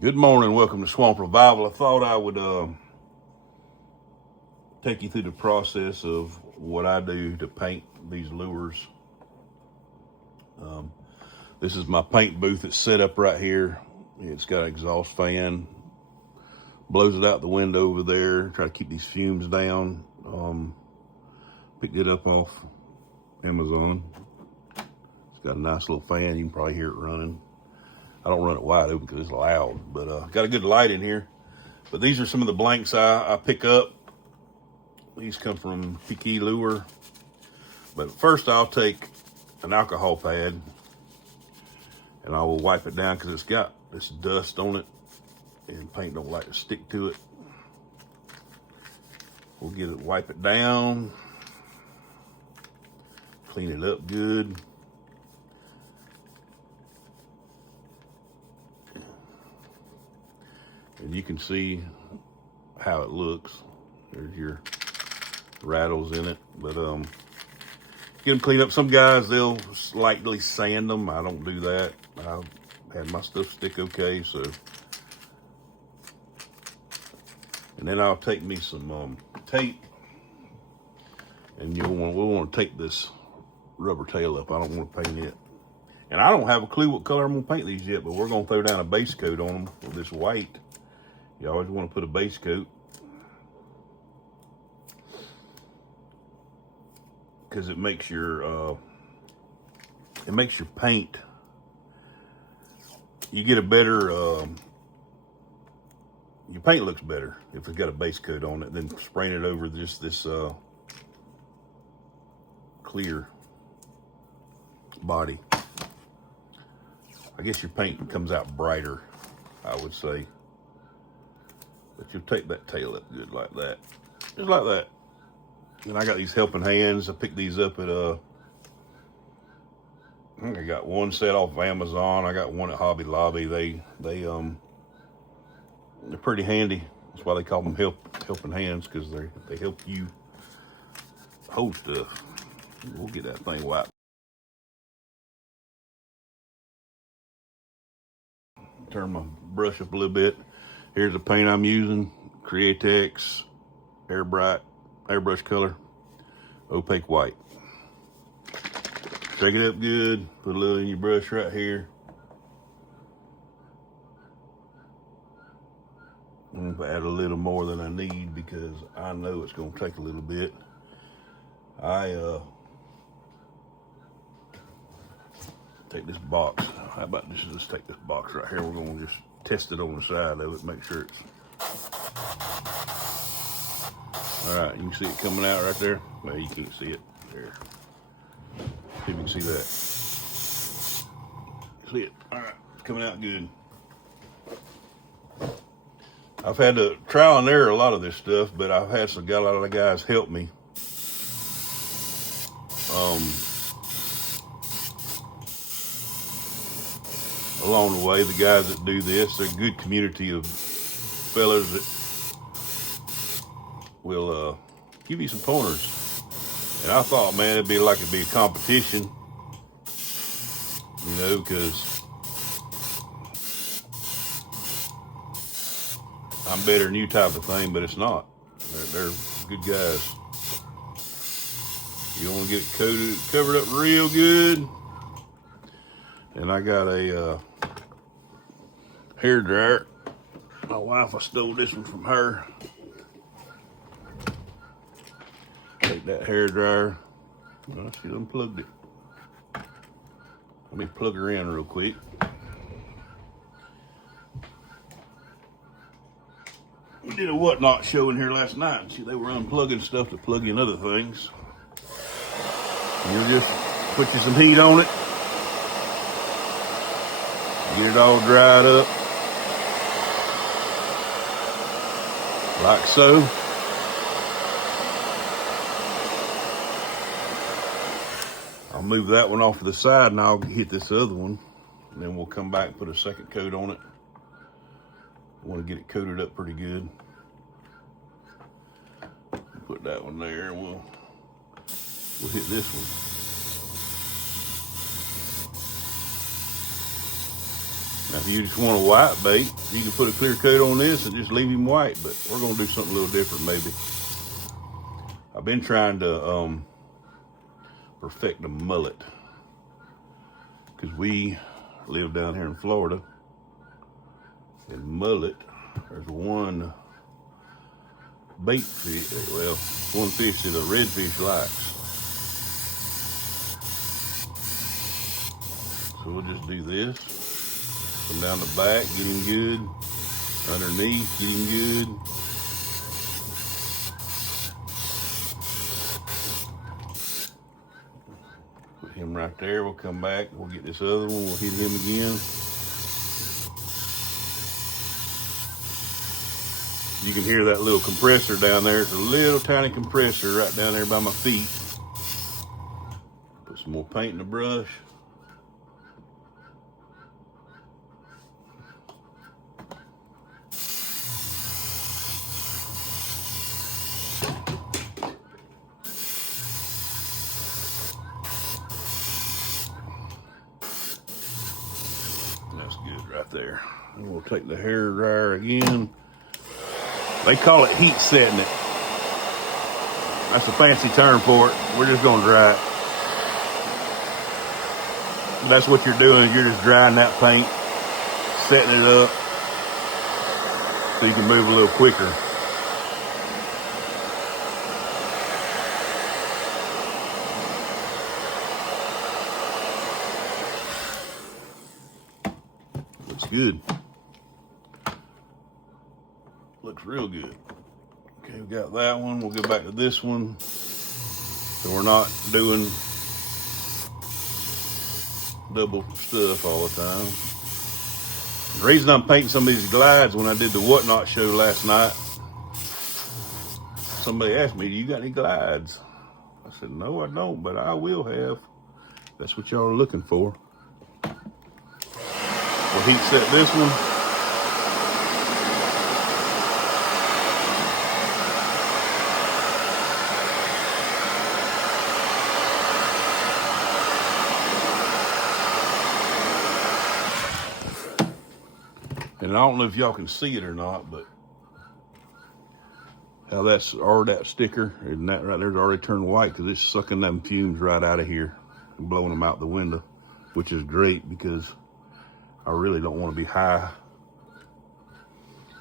Good morning, welcome to Swamp Revival. I thought I would take you through the process of what I do to paint these lures. This is my paint booth that's set up right here. It's got an exhaust fan, blows it out the window over there, try to keep these fumes down. Picked it up off Amazon. It's got a nice little fan, you can probably hear it running. I don't run it wide open because it's loud, but got a good light in here. But these are some of the blanks I pick up. These come from Piquet Lure. But first I'll take an alcohol pad and I will wipe it down because it's got this dust on it and paint don't like to stick to it. We'll get it, wipe it down, clean it up good. And you can see how it looks. There's your rattles in it, but get them cleaned up. Some guys, they'll slightly sand them. I don't do that. I've had my stuff stick okay, so. And then I'll take me some tape, and we'll want to take this rubber tail up. I don't want to paint it. And I don't have a clue what color I'm gonna paint these yet, but we're gonna throw down a base coat on them with this white. You always want to put a base coat because it makes your paint. You get a better. Your paint looks better if it's got a base coat on it than spraying it over just this clear body. I guess your paint comes out brighter, I would say. But you'll take that tail up good like that. Just like that. And I got these helping hands. I picked these up at I think I got one set off of Amazon. I got one at Hobby Lobby. They're pretty handy. That's why they call them helping hands, because they help you hold stuff. We'll get that thing wiped. Turn my brush up a little bit. Here's the paint I'm using, Createx Airbrush color, opaque white. Shake it up good, put a little in your brush right here. I'm gonna add a little more than I need because I know it's gonna take a little bit. Take this box. How about this? Let's take this box right here. We're gonna just test it on the side of it, make sure it's. All right, you can see it coming out right there. Well, you can't see it there. See if you can see that. See it? All right, coming out good. I've had to trial and error a lot of this stuff, but I've got a lot of guys help me. Along the way, the guys that do this, they're a good community of fellas that will give you some pointers. And I thought, man, it'd be a competition, you know, because I'm better than you type of thing, but it's not. They're good guys. You want to get it covered up real good. And I got a hair dryer. My wife, I stole this one from her. Take that hair dryer. Well, she unplugged it. Let me plug her in real quick. We did a whatnot show in here last night. And see, they were unplugging stuff to plug in other things. And you'll just put you some heat on it. Get it all dried up. Like so. I'll move that one off to the side and I'll hit this other one. And then we'll come back and put a second coat on it. I want to get it coated up pretty good. Put that one there and we'll hit this one. Now, if you just want a white bait, you can put a clear coat on this and just leave him white, but we're gonna do something a little different maybe. I've been trying to perfect the mullet because we live down here in Florida, and mullet, there's one bait fish, well, one fish that a redfish likes. So we'll just do this. Come down the back, get him good. Underneath, get him good. Put him right there. We'll come back. We'll get this other one. We'll hit him again. You can hear that little compressor down there. It's a little tiny compressor right down there by my feet. Put some more paint in the brush. That's good right there. And we'll take the hair dryer again. They call it heat setting it. That's a fancy term for it. We're just gonna dry it. That's what you're doing. You're just drying that paint, setting it up so you can move a little quicker. Looks good. Looks real good. Okay, we got that one. We'll go back to this one. So we're not doing double stuff all the time. The reason I'm painting some of these glides, when I did the Whatnot show last night, somebody asked me, do you got any glides? I said, no, I don't, but I will have. That's what y'all are looking for. We'll heat set this one. And I don't know if y'all can see it or not, but how that's already, that sticker and that right there's already turned white because it's sucking them fumes right out of here and blowing them out the window, which is great because I really don't want to be high.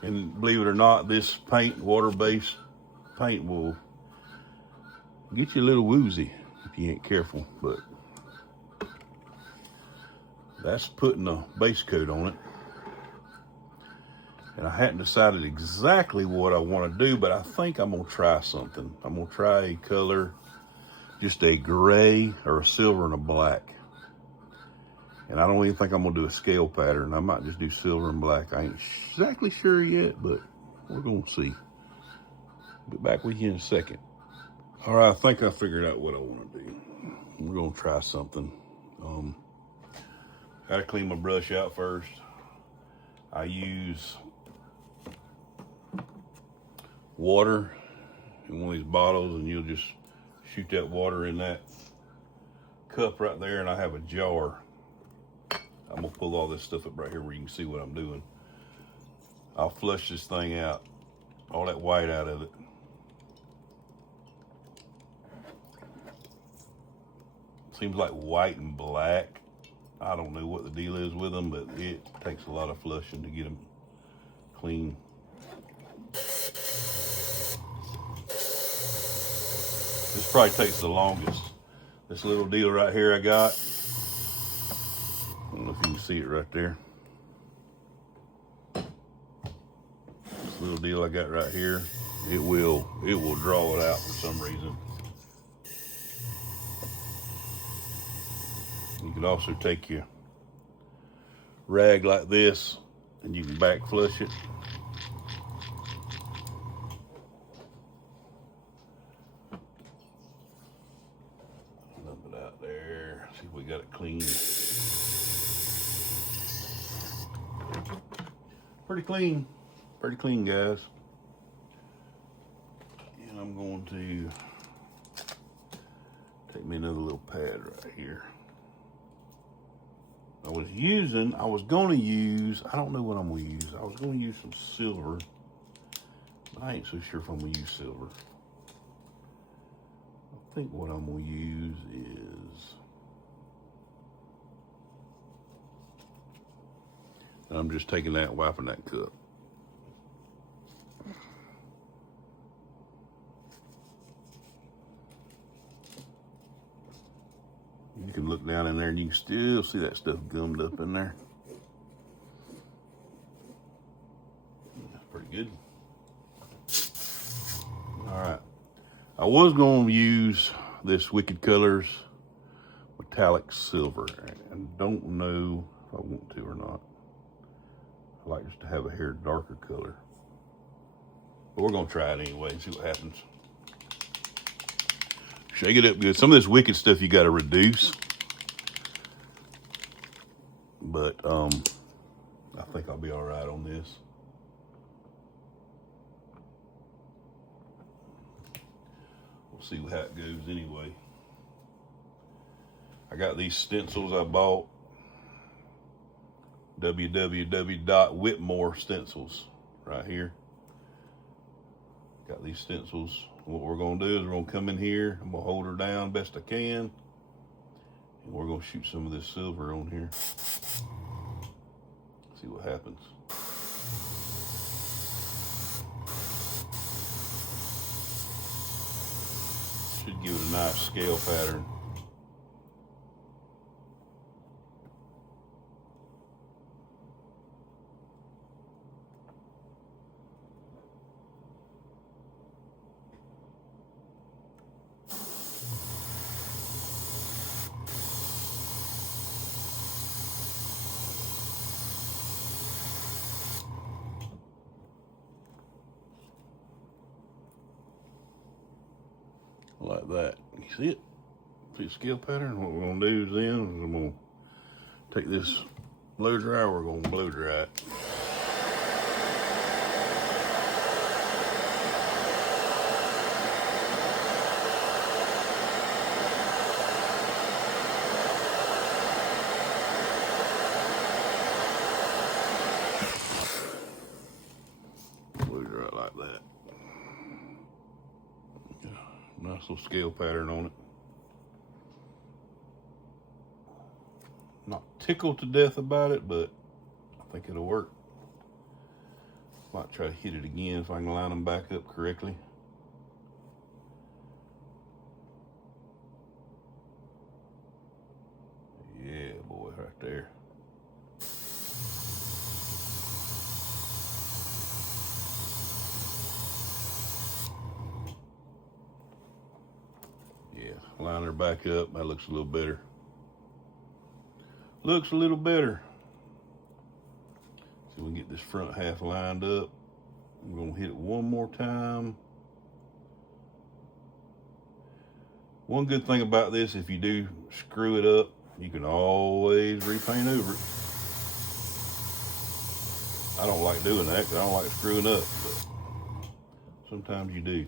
And believe it or not, this paint, water-based paint, will get you a little woozy if you ain't careful, but that's putting a base coat on it. And I hadn't decided exactly what I want to do, but I think I'm going to try something. I'm going to try a color, just a gray or a silver and a black. And I don't even think I'm going to do a scale pattern. I might just do silver and black. I ain't exactly sure yet, but we're going to see. Get back with you in a second. All right, I think I figured out what I want to do. We're going to try something. Gotta clean my brush out first. I use water in one of these bottles, and you'll just shoot that water in that cup right there, and I have a jar. I'm gonna pull all this stuff up right here where you can see what I'm doing. I'll flush this thing out, all that white out of it. Seems like white and black. I don't know what the deal is with them, but it takes a lot of flushing to get them clean. This probably takes the longest. This little deal right here I got. I don't know if you can see it right there. This little deal I got right here, it will draw it out for some reason. You could also take your rag like this and you can back flush it. Dump it out there. See if we got it clean. Pretty clean, guys. And I'm going to take me another little pad right here. I was going to use, I don't know what I'm going to use. I was going to use some silver. I ain't so sure if I'm going to use silver. I think what I'm going to use is, I'm just taking that and wiping that cup. You can look down in there and you can still see that stuff gummed up in there. That's pretty good. All right. I was going to use this Wicked Colors metallic silver. And don't know if I want to or not. I like just to have a hair darker color. But we're going to try it anyway and see what happens. Shake it up good. Some of this Wicked stuff you got to reduce. But I think I'll be all right on this. We'll see how it goes anyway. I got these stencils I bought. www.whitmore stencils right here. Got these stencils. What we're going to do is we're going to come in here. I'm going to hold her down best I can. And we're going to shoot some of this silver on here. See what happens. Should give it a nice scale pattern. Like that. You see it? See the scale pattern? What we're going to do is then I'm going to take this blow dryer, we're going to blow dry it. Blow dry it like that. Nice little scale pattern on it. Not tickled to death about it, but I think it'll work. Might try to hit it again if I can line them back up correctly. Yeah, boy, right there. Yeah, line her back up. That looks a little better. Looks a little better. So we get this front half lined up. I'm gonna hit it one more time. One good thing about this, if you do screw it up, you can always repaint over it. I don't like doing that because I don't like screwing up, but sometimes you do.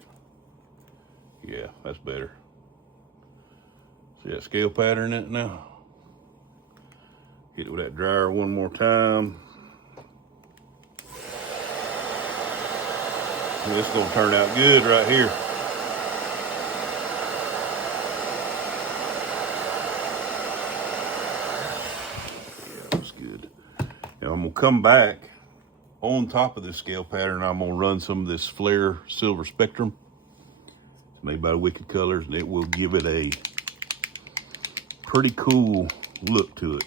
Yeah, that's better. See that scale pattern in it now? Hit it with that dryer one more time. And this is gonna turn out good right here. Yeah, that's good. Now I'm gonna come back on top of this scale pattern. I'm gonna run some of this Flair Silver Spectrum. It's made by Wicked Colors, and it will give it a pretty cool look to it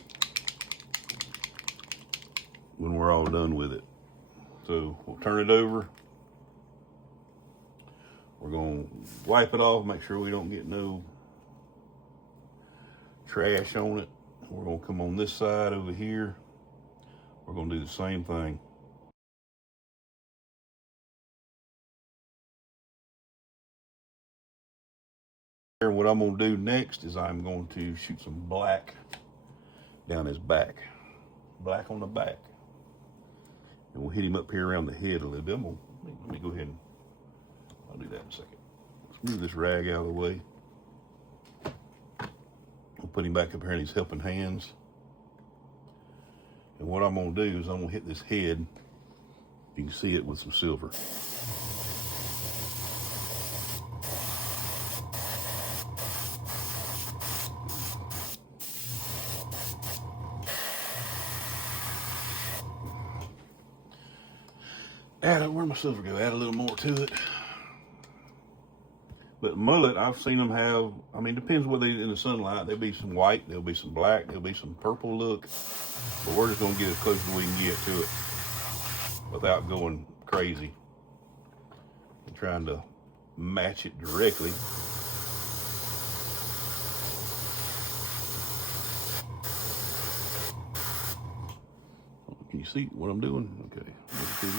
when we're all done with it. So we'll turn it over. We're gonna wipe it off, make sure we don't get no trash on it. We're gonna come on this side over here. We're gonna do the same thing. And what I'm gonna do next is I'm going to shoot some black down his back. Black on the back. And we'll hit him up here around the head a little bit. Let me go ahead and I'll do that in a second. Let's move this rag out of the way. We'll put him back up here in his helping hands. And what I'm gonna do is I'm gonna hit this head, you can see it, with some silver. Where'd my silver go? Add a little more to it. But mullet, I've seen them have, I mean, depends whether they're in the sunlight. There'll be some white, there'll be some black, there'll be some purple look. But we're just gonna get as close as we can get to it without going crazy and trying to match it directly. Can you see what I'm doing? Okay, let's do it.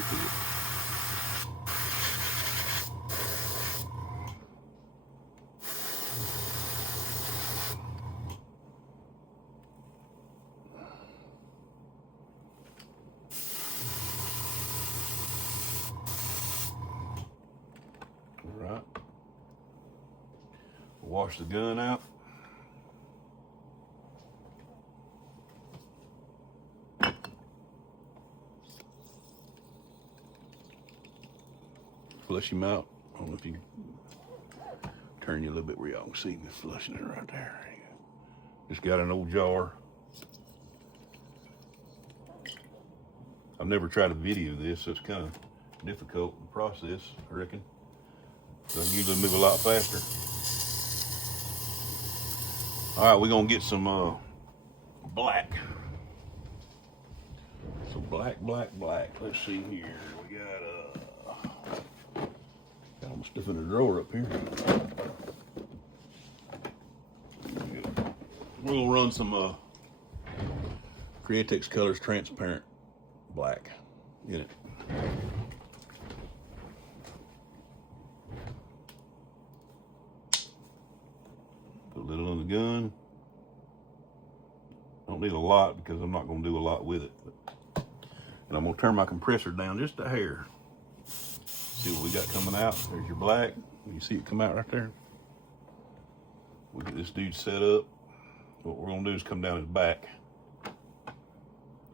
All right. Wash the gun out. Flush him out. I don't know if you turn you a little bit where y'all can see me flushing it right there. Just got an old jar. I've never tried to video this, so it's kind of difficult in process, I reckon. So I usually move a lot faster. All right, we're gonna get some black. So black. Let's see here. We got all my stuff in the drawer up here. We're gonna run some Createx Colors transparent black in it. Put a little on the gun. Don't need a lot because I'm not gonna do a lot with it. And I'm gonna turn my compressor down just a hair. See what we got coming out. There's your black. You see it come out right there? We get this dude set up. What we're gonna do is come down his back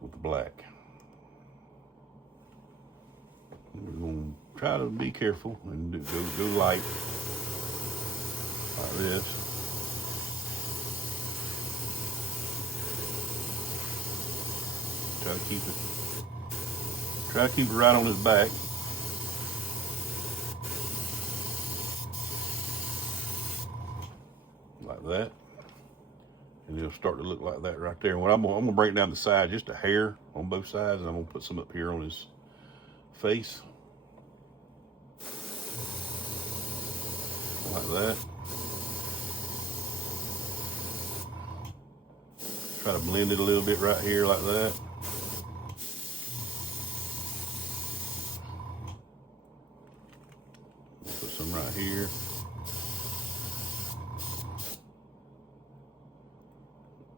with the black. And we're gonna try to be careful and go light like this. Try to keep it right on his back. Like that. And it'll start to look like that right there. And I'm gonna break down the side just a hair on both sides, and I'm gonna put some up here on his face. Like that. Try to blend it a little bit right here like that. Put some right here.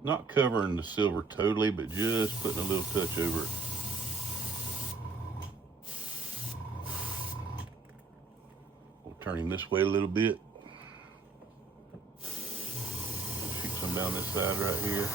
Not covering the silver totally, but just putting a little touch over it. We'll turn him this way a little bit. Shoot some down this side right here.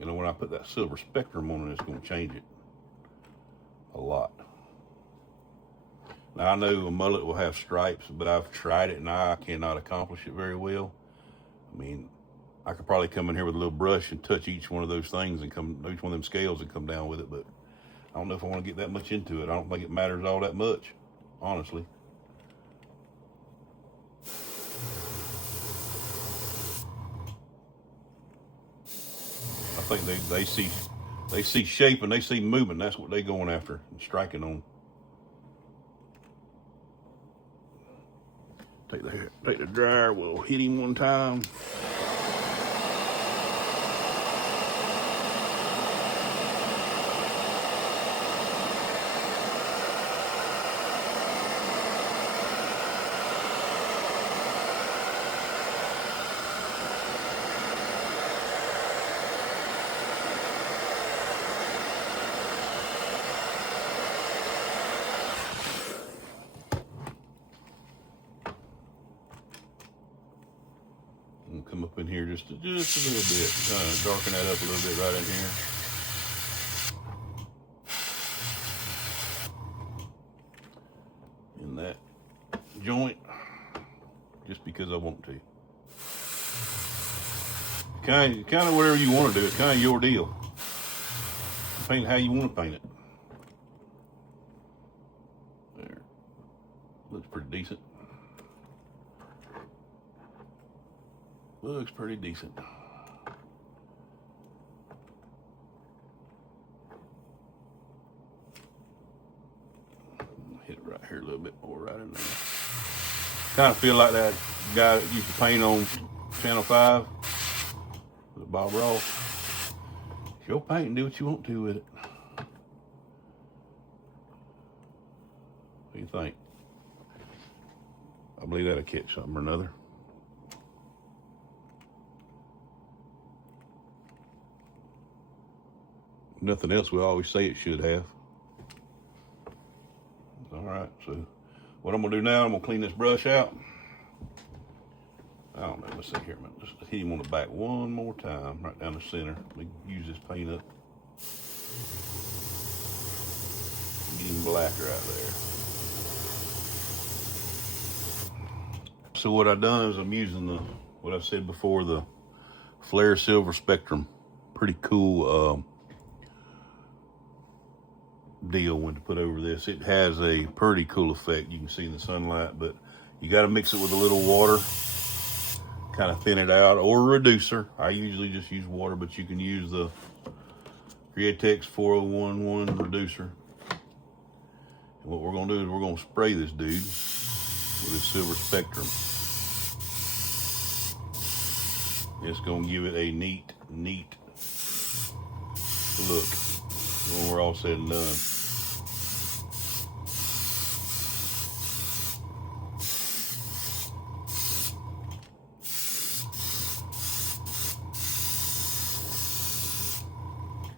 You know, when I put that silver spectrum on it, it's going to change it a lot. Now, I know a mullet will have stripes, but I've tried it and I cannot accomplish it very well. I mean, I could probably come in here with a little brush and touch each one of those things and each one of them scales and come down with it, but I don't know if I want to get that much into it. I don't think it matters all that much, honestly. I think they see shape and they see movement. That's what they're going after and striking on. Take the dryer. We'll hit him one time. here just a little bit. Darken that up a little bit right in here. In that joint, just because I want to. Kind of whatever you want to do. It's kind of your deal. Paint how you want to paint it. There. Looks pretty decent. Looks pretty decent. Hit it right here a little bit more right in there. Kind of feel like that guy that used to paint on Channel 5, Bob Ross. It's your paint and do what you want to with it. What do you think? I believe that'll catch something or another. Nothing else we always say it should have. All right, so what I'm gonna do now, I'm gonna clean this brush out. I don't know, let's see here a minute. Let's hit him on the back one more time, right down the center. Let me use this paint up. Get him black right there. So what I've done is I'm using what I said before, the Flair Silver Spectrum. Pretty cool deal when to put over this. It has a pretty cool effect. You can see in the sunlight, but you got to mix it with a little water, kind of thin it out, or a reducer. I usually just use water, but you can use the Createx 4011 reducer. And what we're going to do is we're going to spray this dude with this Silver Spectrum. It's going to give it a neat look when we're all said and done.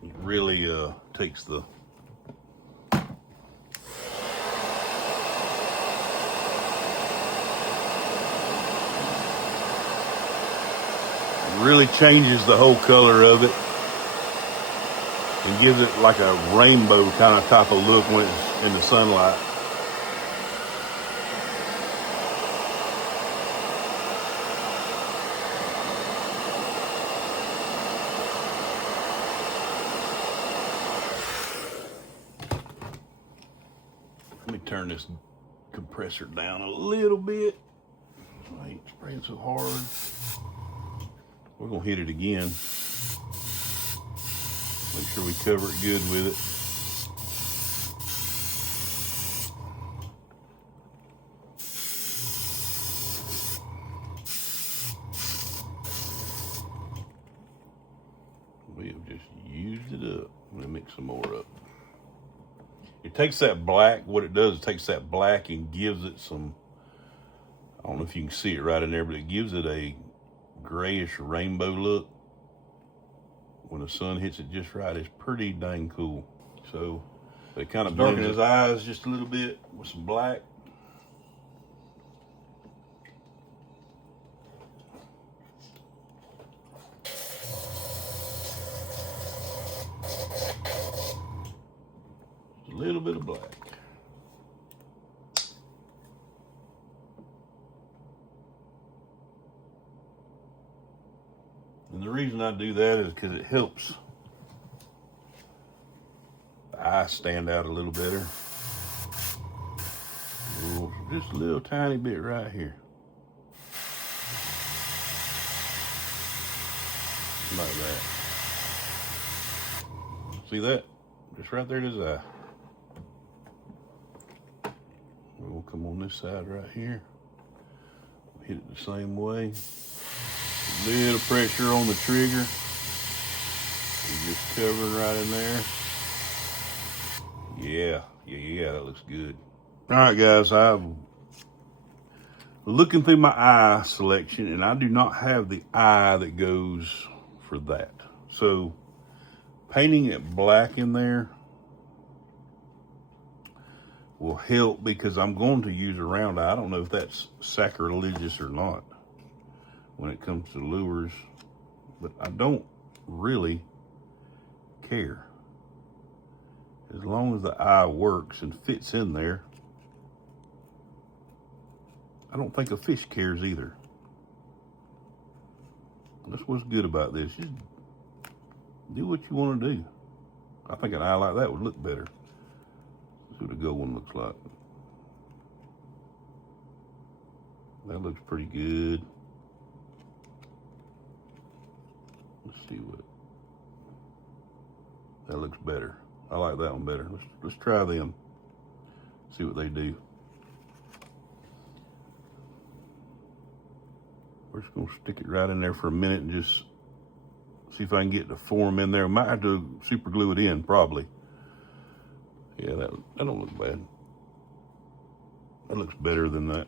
It really takes the really changes the whole color of it and gives it like a rainbow kind of type of look when it's in the sunlight. Let me turn this compressor down a little bit. I ain't spraying so hard. We're gonna hit it again. Make sure we cover it good with it. We have just used it up. I'm gonna mix some more up. It takes that black, what it does, it takes that black and gives it some, I don't know if you can see it right in there, but it gives it a grayish rainbow look. When the sun hits it just right, it's pretty dang cool. So they kind of darken his eyes just a little bit with some black. A little bit of black. And the reason I do that is because it helps the eye stand out a little better. Just a little tiny bit right here. Like that. See that? Just right there at his eye. We'll come on this side right here. Hit it the same way. A little pressure on the trigger. Just covering right in there. Yeah, that looks good. All right, guys, I'm looking through my eye selection, and I do not have the eye that goes for that. So painting it black in there will help because I'm going to use a round eye. I don't know if that's sacrilegious or not. when it comes to lures, but I don't really care. As long as the eye works and fits in there, I don't think a fish cares either. That's what's good about this. Just do what you want to do. I think an eye like that would look better. Let's see what a good one looks like. That looks pretty good. Let's see what. That looks better. I like that one better. Let's try them. See what they do. We're just gonna stick it right in there for a minute and just see if I can get the form in there. Might have to super glue it in, probably. Yeah, that don't look bad. That looks better than that.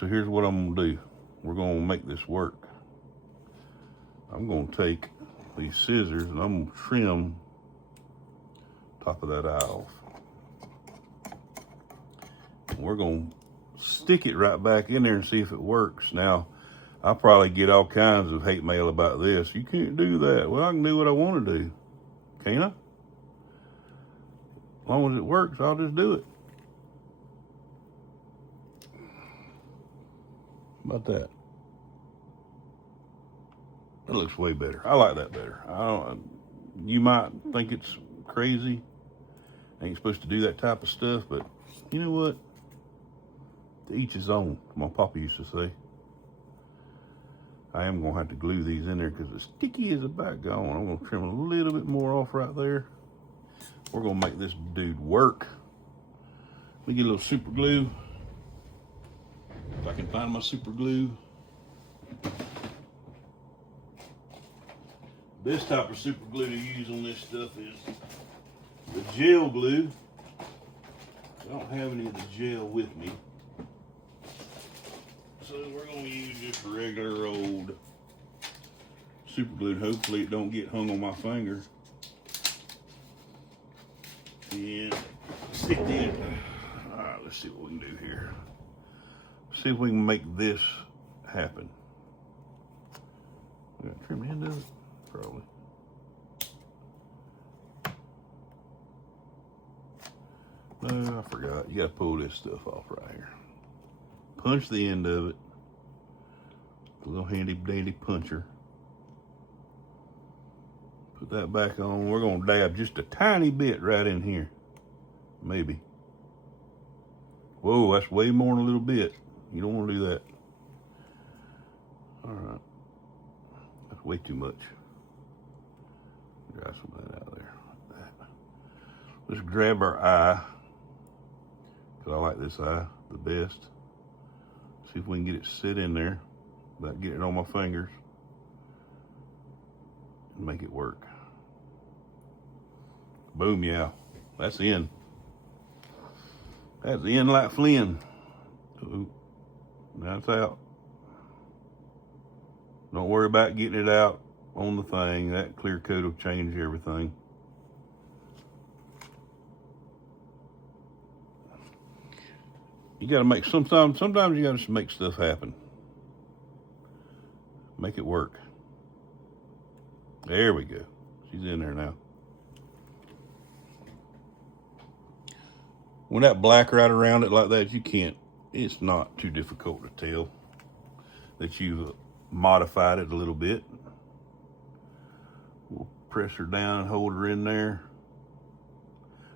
So here's what I'm gonna do. We're gonna make this work. I'm gonna take these scissors and I'm gonna trim top of that eye off. And we're gonna stick it right back in there and see if it works. Now, I'll probably get all kinds of hate mail about this. You can't do that. Well, I can do what I want to do. Can't I? As long as it works, I'll just do it. How about that? That looks way better. I like that better. You might think it's crazy. Ain't supposed to do that type of stuff, but you know what? To each his own, my papa used to say. I am gonna have to glue these in there because it's sticky as a backbone. I'm gonna trim a little bit more off right there. We're gonna make this dude work. Let me get a little super glue. If I can find my super glue. This type of super glue to use on this stuff is the gel glue. I don't have any of the gel with me. So we're gonna use just regular old super glue. Hopefully it don't get hung on my finger. And stick it in. All right, let's see what we can do here. See if we can make this happen. We gotta trim the end of it, probably. No, I forgot. You gotta pull this stuff off right here. Punch the end of it. A little handy dandy puncher. Put that back on. We're gonna dab just a tiny bit right in here. Maybe. Whoa, that's way more than a little bit. You don't want to do that. All right. That's way too much. Dry some of that out there. Let's grab our eye. Because I like this eye the best. See if we can get it sit in there without getting it on my fingers. And make it work. Boom, yeah. That's in. That's in like Flynn. Ooh. Now it's out. Don't worry about getting it out on the thing. That clear coat will change everything. You gotta make, sometimes you gotta just make stuff happen. Make it work. There we go. She's in there now. When that black right around it like that, you can't, it's not too difficult to tell that you've modified it a little bit. We'll press her down and hold her in there.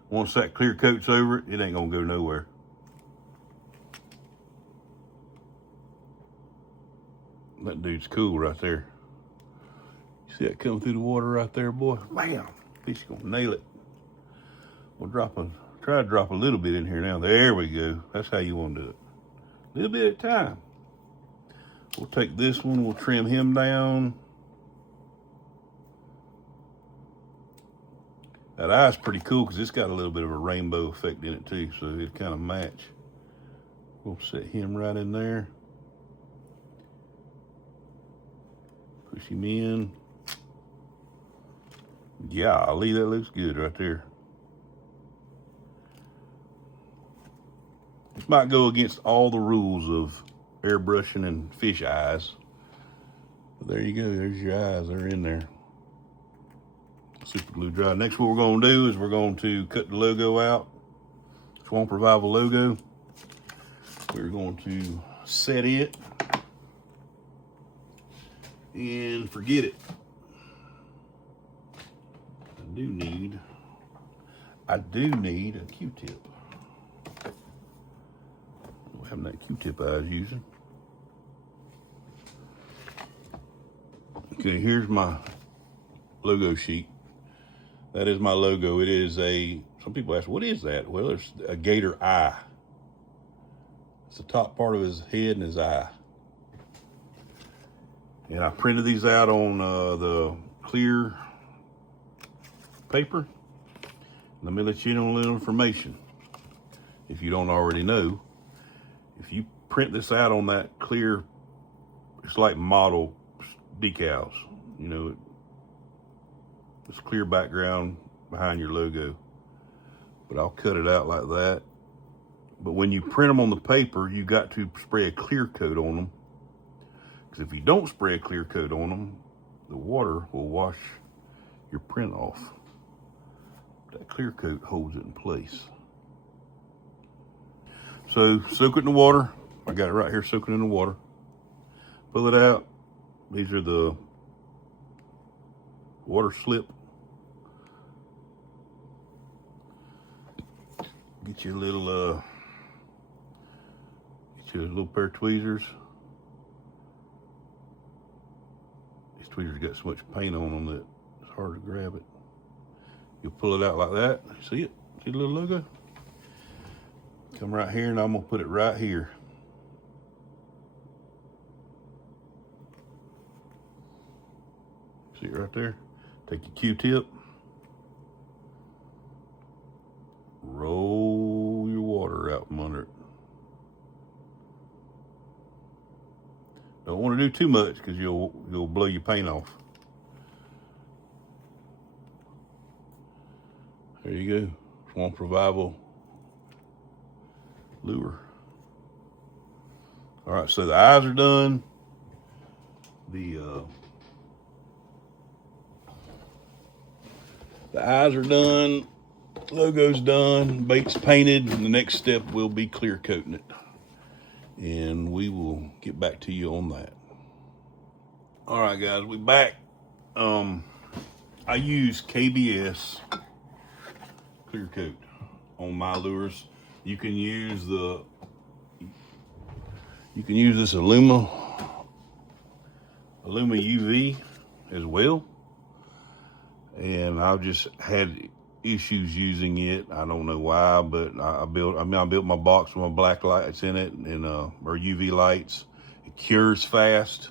Once that clear coat's over it, it ain't gonna go nowhere. That dude's cool right there. You see that coming through the water right there, boy? Bam! Fish gonna nail it. We'll try to drop a little bit in here now. There we go. That's how you want to do it. A little bit at a time. We'll take this one, we'll trim him down. That eye's pretty cool because it's got a little bit of a rainbow effect in it too, so it kind of match. We'll set him right in there. Push him in. Golly, that looks good right there. This might go against all the rules of airbrushing and fish eyes. But there you go, there's your eyes, they're in there. Super glue dry. Next, what we're going to do is we're going to cut the logo out. Swamp Revival logo. We're going to set it and forget it. I do need a Q-tip. Don't have that Q-tip I was using. Okay, here's my logo sheet. That is my logo. It is some people ask, what is that? Well, it's a gator eye. It's the top part of his head and his eye. And I printed these out on the clear paper. Let me let you know a little information. If you don't already know, if you print this out on that clear, it's like model decals, you know, it's clear background behind your logo. But I'll cut it out like that. But when you print them on the paper, you got to spray a clear coat on them. Because if you don't spray a clear coat on them, the water will wash your print off. That clear coat holds it in place. So soak it in the water. I got it right here soaking in the water. Pull it out. These are the water slip. Get you a little pair of tweezers. These tweezers got so much paint on them that it's hard to grab it. You'll pull it out like that. See it? See the little logo? Come right here and I'm gonna put it right here. See it right there? Take your Q-tip. Roll your water out from under it. Don't want to do too much because you'll blow your paint off. There you go, Swamp Revival lure. All right, so the eyes are done. The eyes are done. Logo's done. Bait's painted. And the next step will be clear coating it. And we will get back to you on that. All right, guys, we back. I use KBS clear coat on my lures. You can use this Illuma UV as well. And I've just had issues using it. I don't know why, but I built my box with my black lights in it and or UV lights. It cures fast.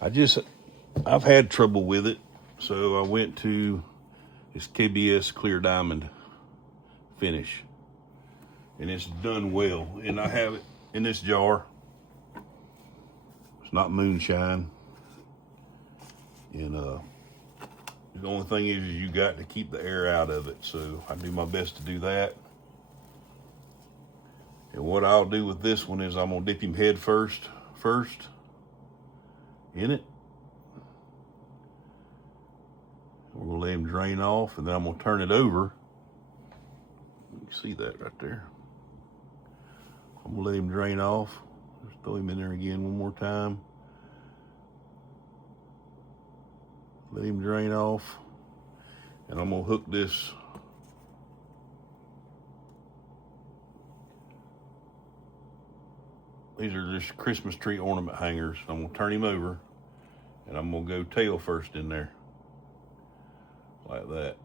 I've had trouble with it, so I went to this KBS Clear Diamond finish, and it's done well. And I have it in this jar. It's not moonshine, and the only thing is you got to keep the air out of it. So I do my best to do that. And what I'll do with this one is I'm gonna dip him head first in it. We're gonna let him drain off, and then I'm gonna turn it over. You can see that right there. I'm gonna let him drain off. Just throw him in there again one more time. Let him drain off. And I'm gonna hook this these are just Christmas tree ornament hangers. I'm gonna turn him over and I'm gonna go tail first in there. Like that.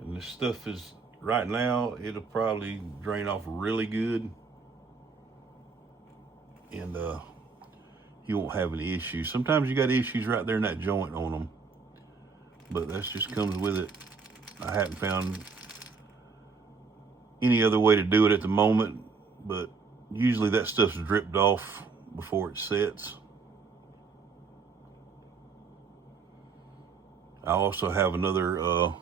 And this stuff is, right now, it'll probably drain off really good. And you won't have any issues. Sometimes you got issues right there in that joint on them. But that just comes with it. I hadn't found any other way to do it at the moment, but usually that stuff's dripped off before it sets. I also have another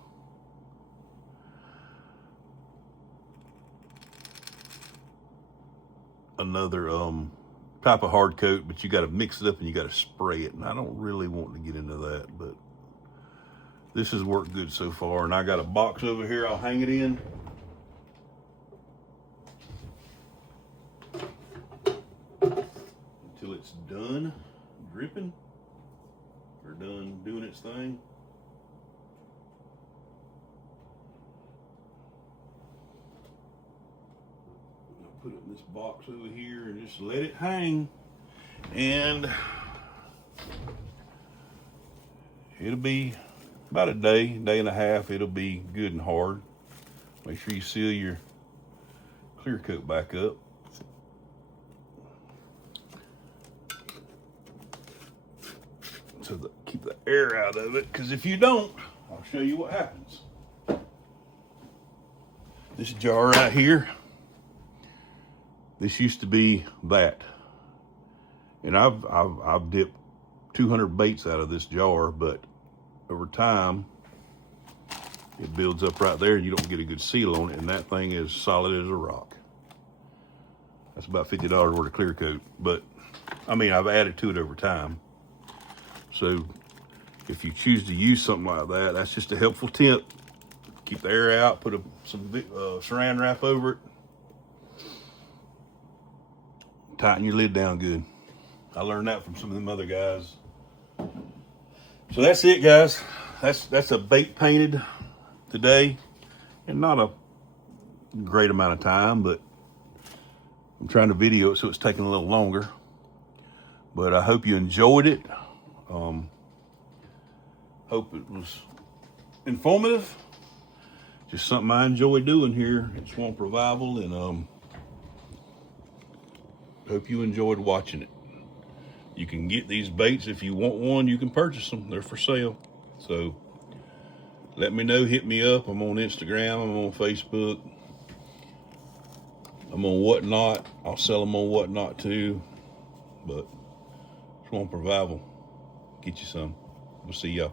another type of hard coat, but you got to mix it up and you got to spray it. And I don't really want to get into that, but this has worked good so far. And I got a box over here I'll hang it in. Until it's done dripping or done doing its thing. I'll put it in this box over here and just let it hang. And it'll be about a day and a half. It'll be good and hard. Make sure you seal your clear coat back up. So keep the air out of it, because if you don't, I'll show you what happens. This jar right here, this used to be that. And I've dipped 200 baits out of this jar, but over time, it builds up right there and you don't get a good seal on it, and that thing is solid as a rock. That's about $50 worth of clear coat, but I mean, I've added to it over time. So if you choose to use something like that, that's just a helpful tip. Keep the air out, put some saran wrap over it. Tighten your lid down good. I learned that from some of them other guys. So that's it, guys. That's a bait painted today, and not a great amount of time, but I'm trying to video it, so it's taking a little longer. But I hope you enjoyed it. Hope it was informative. Just something I enjoy doing here at Swamp Revival, and hope you enjoyed watching it. You can get these baits if you want one. You can purchase them. They're for sale. So let me know. Hit me up. I'm on Instagram. I'm on Facebook. I'm on Whatnot. I'll sell them on Whatnot too. But Swamp Revival, get you some. We'll see y'all.